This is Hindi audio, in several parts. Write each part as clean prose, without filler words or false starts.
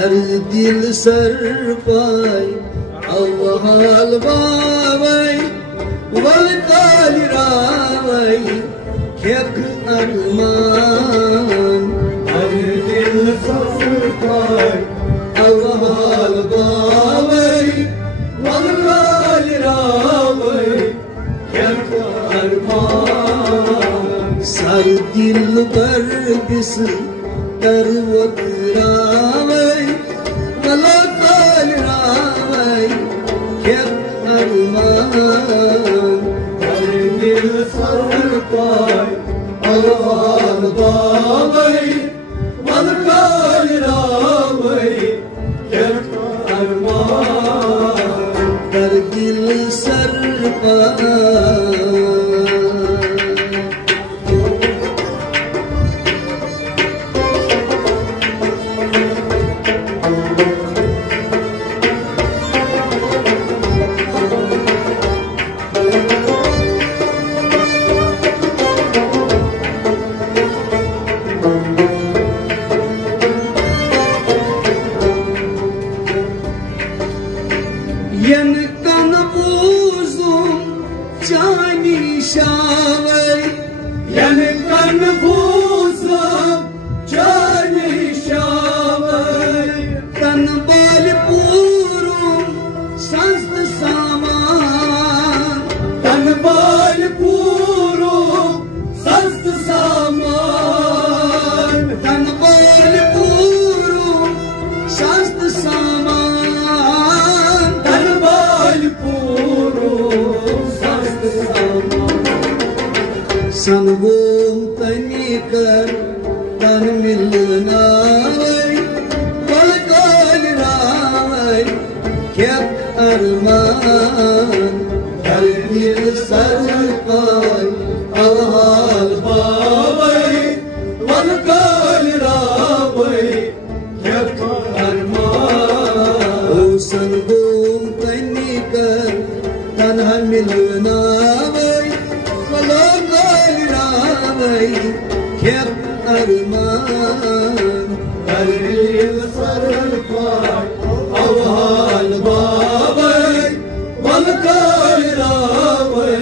कर दिल सर पाय अवहाल बावै वल काल रावै खेक अरमान कर दिल सर पाय अवहाल बावै वल काल रावै खेक अरमान सर दिल बर बिस तरवत रावै वला काल रावै खेक अरमान कर दिल सर पाय अवहाल बावै वल काल रावै खेक अरमान कर दिल सर पाय yen kan buzum cani şavay yen kan buzum cani şavay kan bal purum sanst saman kan bal purum sanst saman kan bal purum sanst saman संगोम तनिकर तन मिलना वल काल रावै खेक अरमान कर दिल सर पाय अवहाल बावै वल काल रावै खेक अरमान ओ संगोम तनिकर तन मिलना खेक अरमान कर दिल सर पाय अवहाल बावै वल काल रावै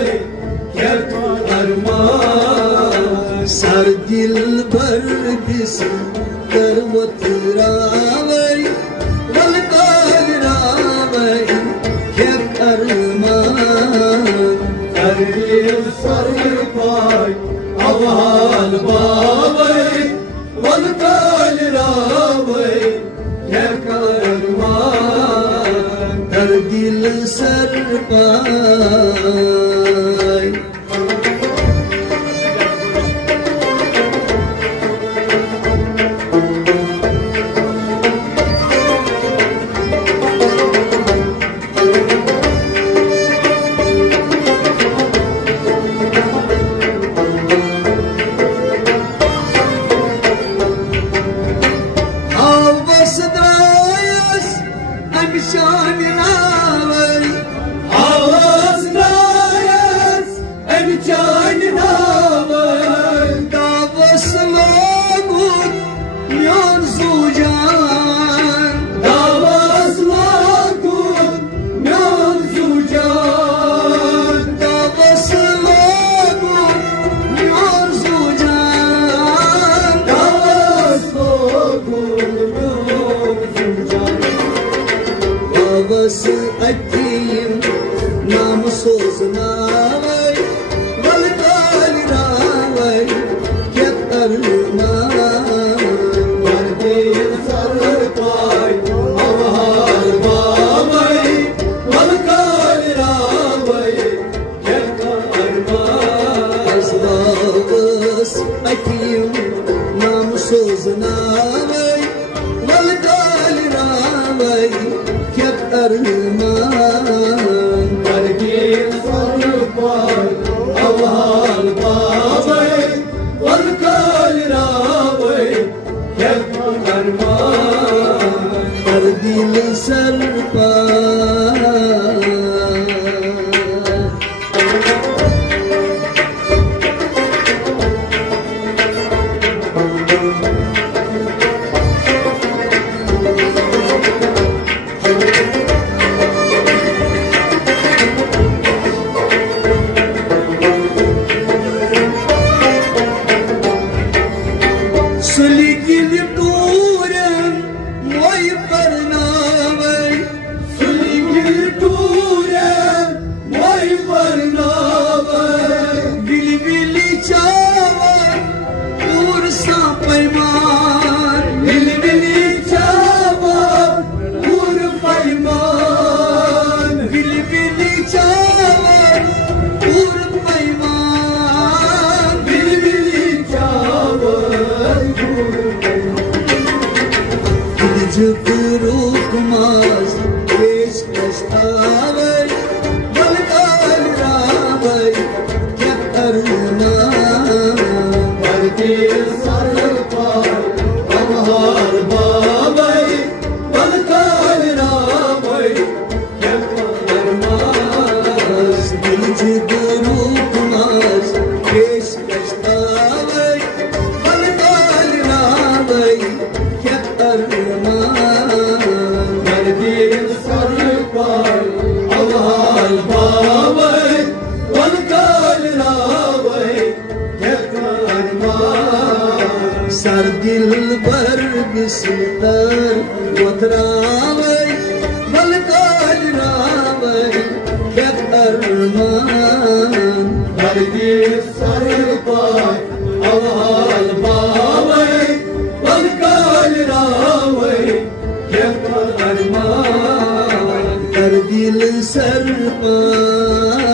खेक अरमान सर दिल भर बिस तरवत रावै वल काल रावै खेक अरमान कर दिल सर पाय अवहाल बावै वल काल रावै खेक अरमान कर दिल सर पाय Şan raवै आवाज नायस अनजान रावै दावस लागून म्योन सुजान दावस लागून म्योन सुजान दावस लागून म्योन सुजान दावस लागून म्योन सुजान बस अतीम नाम सोजनावै वल काल रावै खेक अरमान कर दिल सर पाय अवहाल बावै वल काल रावै खेक अरमान बस अतीम नाम सोजनावै वल काल रावै खेक अरमान कर दिल सर पाय अवहाल बावै वल काल रावै खेक अरमान कर दिल सर पाय सुली गिल टूरन मोई परनावे सुली गिल टूरन मोई परनावे गिल बिली चावा पूर सा पैमान गिल बिली चावा पूर पैमान गिल बिली चावा पूर पैमान गिल बिली चावा जुगरूक मास पेश कष्टावे बलकाल रावे क्या करना भरती सर पार अमहार बावे बलकाल रावे क्या करना जुगरूक मास पेश कष्टावे बलकाल रावे क्या करना सर दिल भर बिस्तर उतरावे बलकाल रावे क्या अरमान हर दिल सर पर अवहाल बावे बलकाल रावे क्या अरमान हर दिल सर पर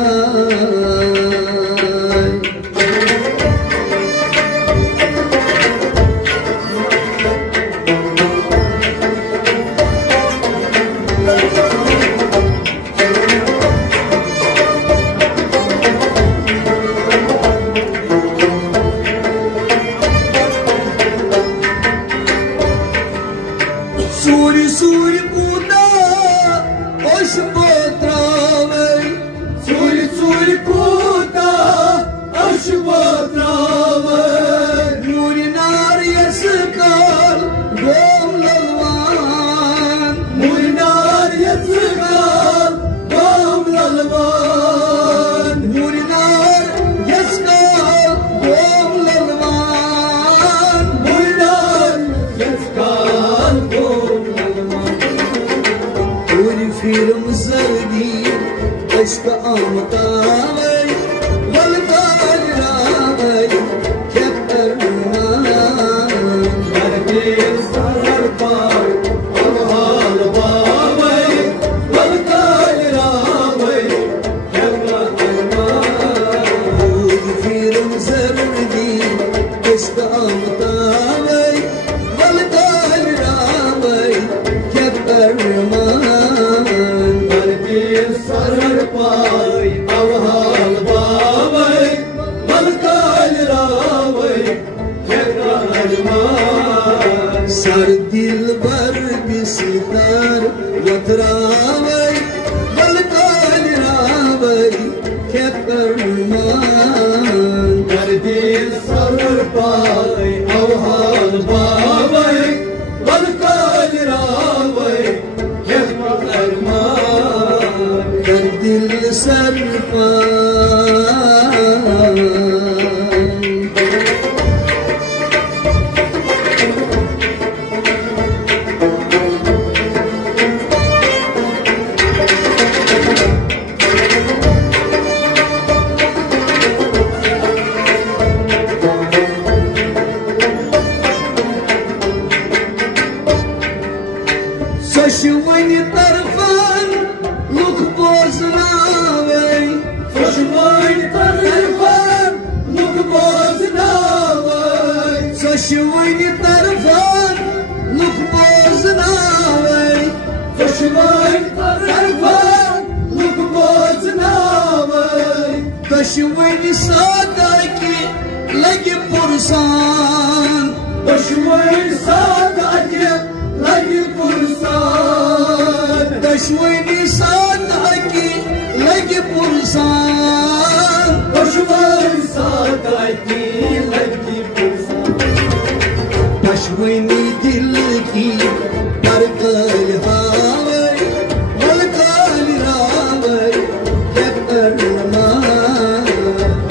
सूर्य सूर्य पूता ओश पोत्रावे सूर्य सूर्य पूता ओश पोत्रावे मूर्य नारियस काल गोम ललवान मूर्य नारियस काल गोम ललवान मूर्य नारियस काल गोम ललवान मूर्य नारियस काल फिल्म सर्दी अश्क आमतावे बलकाल रावे क्या करना हर दिल सर पार अवहाल बावे बलकाल रावे क्या करना फिल्म सर्दी अश्क आमतावे बलकाल रावे क्या करना सरल पाई अवहाल बावे बलकाल रावे क्या अरमान सर दिल भर बिस्तर उतरावे बलकाल रावे क्या अरमान हर दिल सरल पाई अवहाल बावे बलकाल रावे क्या अरमान कर दिल सर सशवनी तरफन लुक बोजनावे सशवनी तरफन लुक बोजनावे सशवनी तरफन लुक बोजनावे सशवनी तरफन लुक बोजनावे कशवनी सादा की लगे पुरसान कशवनी सादा की लगे पुरसान कशवनी सादा की लगे पुरसान कशवनी सादा की लगे पुरसान कशवनी दिल की परकल हावे बलकाल रावे क्या करना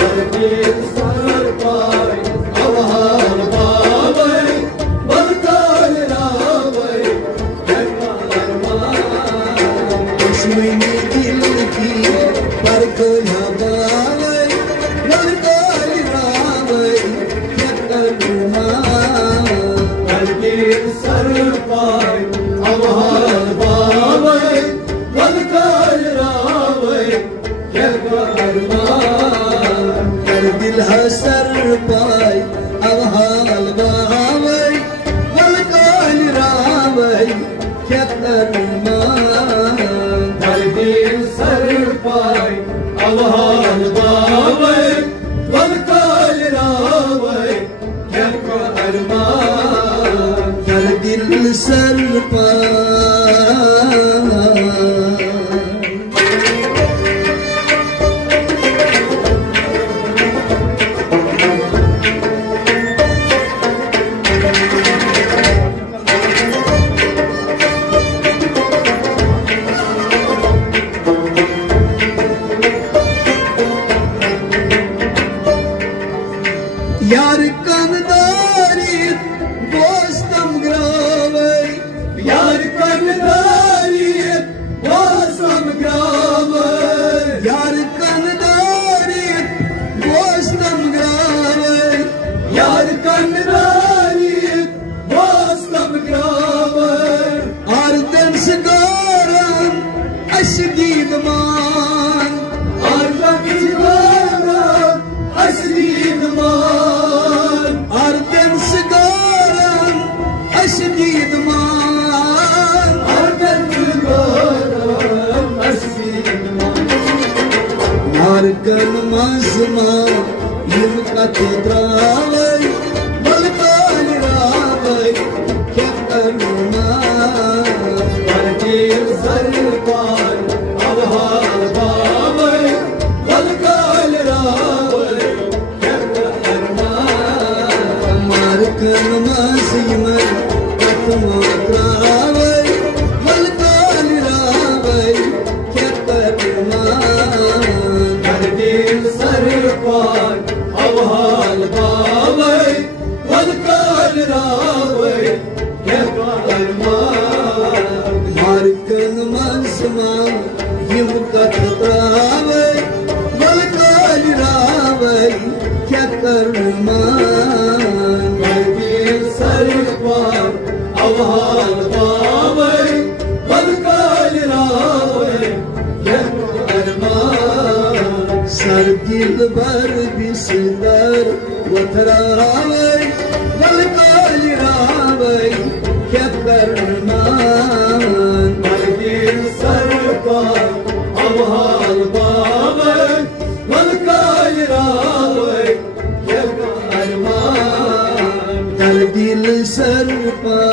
हर दिल सर पाए अवहाल बावे सर यार कनदारी दोस्तम ग्रावे यार कनदारी दोस्तम ग्रावे यार कनदारी दोस्तम ग्रावे यार कनदारी दोस्तम ग्रावे आर्दन सगारन अशदीद मान आर्दन सगारन अशदीद मान आर्दन सगारन अशदीद मान आर्दन सगारन अशदीद मान नारकन मज़मा यम कत द्रावे बलकाल रावे क्या करुणा परदे सर पार अवहार बावे बलकाल रावे क्या करुणा मारकन मज़मा कत द्रावे बलकाल रावे क्या करुणा परदे सर पार अवहार बावे बलकाल रावे क्या करुणा मारकन मज़मा यम कत द्रावे बलकाल रावे क्या करुणा परदे सर पार अवहार बावे बलकाल रावे क्या करुणा सर दिल भर बिसदर वथरावे बलकाल रावे क्या करुणा परदे सर पार अवहार बावे बलकाल रावे क्या करुणा दर दिल सर पाय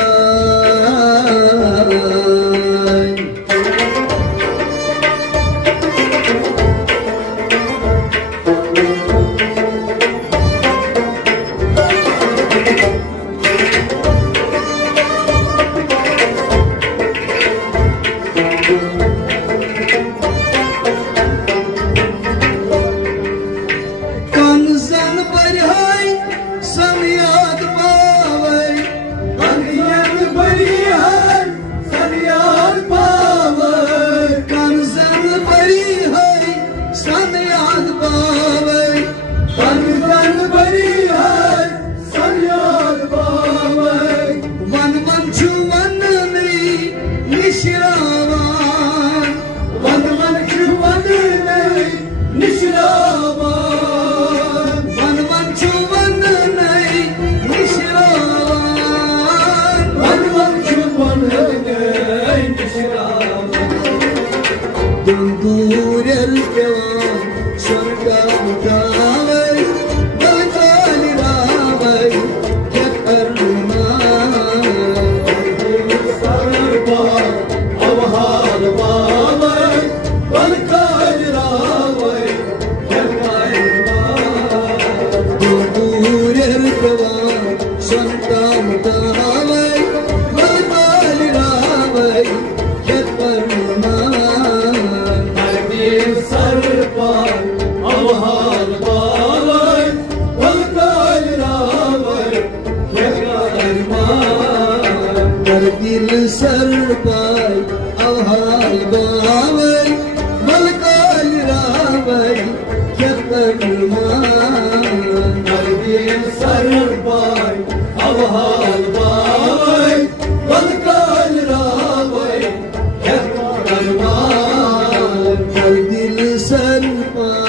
कंजन बरहाई सनियाद पावे कंजन बरहाई सनियाद पावे कंजन बरहाई सनियाद पावे कंजन बरहाई सनियाद पावे वन मंचु वन नहीं निशरावान वन मंचु वन नहीं निशरावान वन मंचु वन नहीं निशरावान वन मंचु वन नहीं निशरावान दूर पेवान स्वर्गा उठावे बलकाल रावे क्या करुणा सर पार अवहार बावे बलकाल रावे क्या करुणा दूर पेवान स्वर्गा उठावे बलकाल रावे क्या करुणा सर पार अवहार बावे बलकाल रावे क्या करुणा दर दिल सर पार अवहार बावे बलकाल रावे क्या करुणा दर दिल सर पार अवहार बावे बलकाल रावे क्या करुणा दर दिल सर पार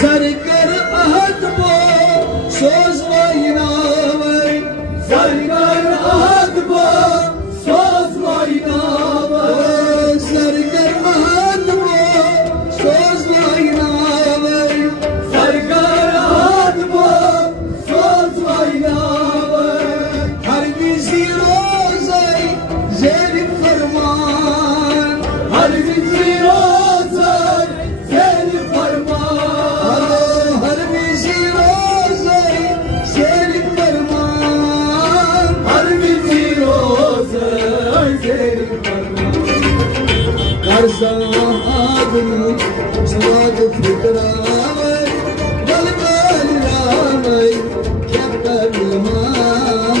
सरकर आहत बो सोज वाइना सरकर आहत बो सोज वाइना सरकर आहत बो सोज वाइना सरकर आहत बो सोज वाइना हर किसी रोज़ ज़ेर फरमान हर किसी रोज़ ज़ेर फरमान हर किसी रोज़ ज़ेर फरमान हर किसी रोज़ ज़ेर फरमान कर्ज़ा आदमी स्वाद फिक्रावे बलकाल रावे क्या करमान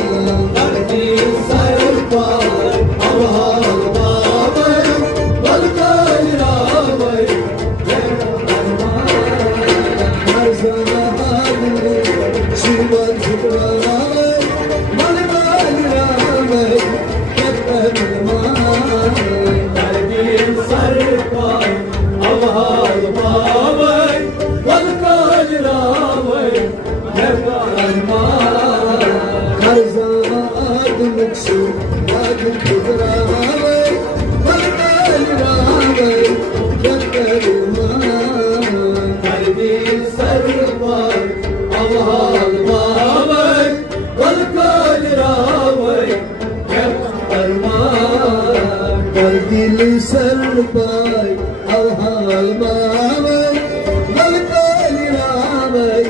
धरती सर पर अवहाल बावे बलकाल रावे क्या करमान कर्ज़ा आदमी स्वाद फिक्रावे बलकाल रावे क्या करमान सर पर अवहाल बावे वलकाल रावे कर्ज़ा आदमी स्वाद फिक्रावे बलकाल रावे क्या करमान सर पर अवहाल बावे वलकाल रावे क्या करमान दिल सर पाय अवहाल बावे बलकाल रावे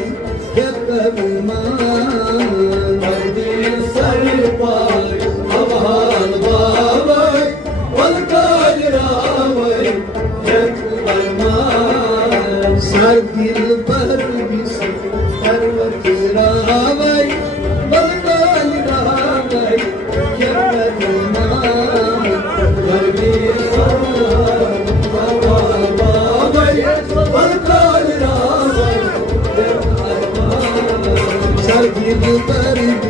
क्या करमान दिल सर पाय अवहाल बावे बलकाल रावे क्या करमान सर दिल पर विस पर्वत रावे बलकाल रावे क्या करमान Sargil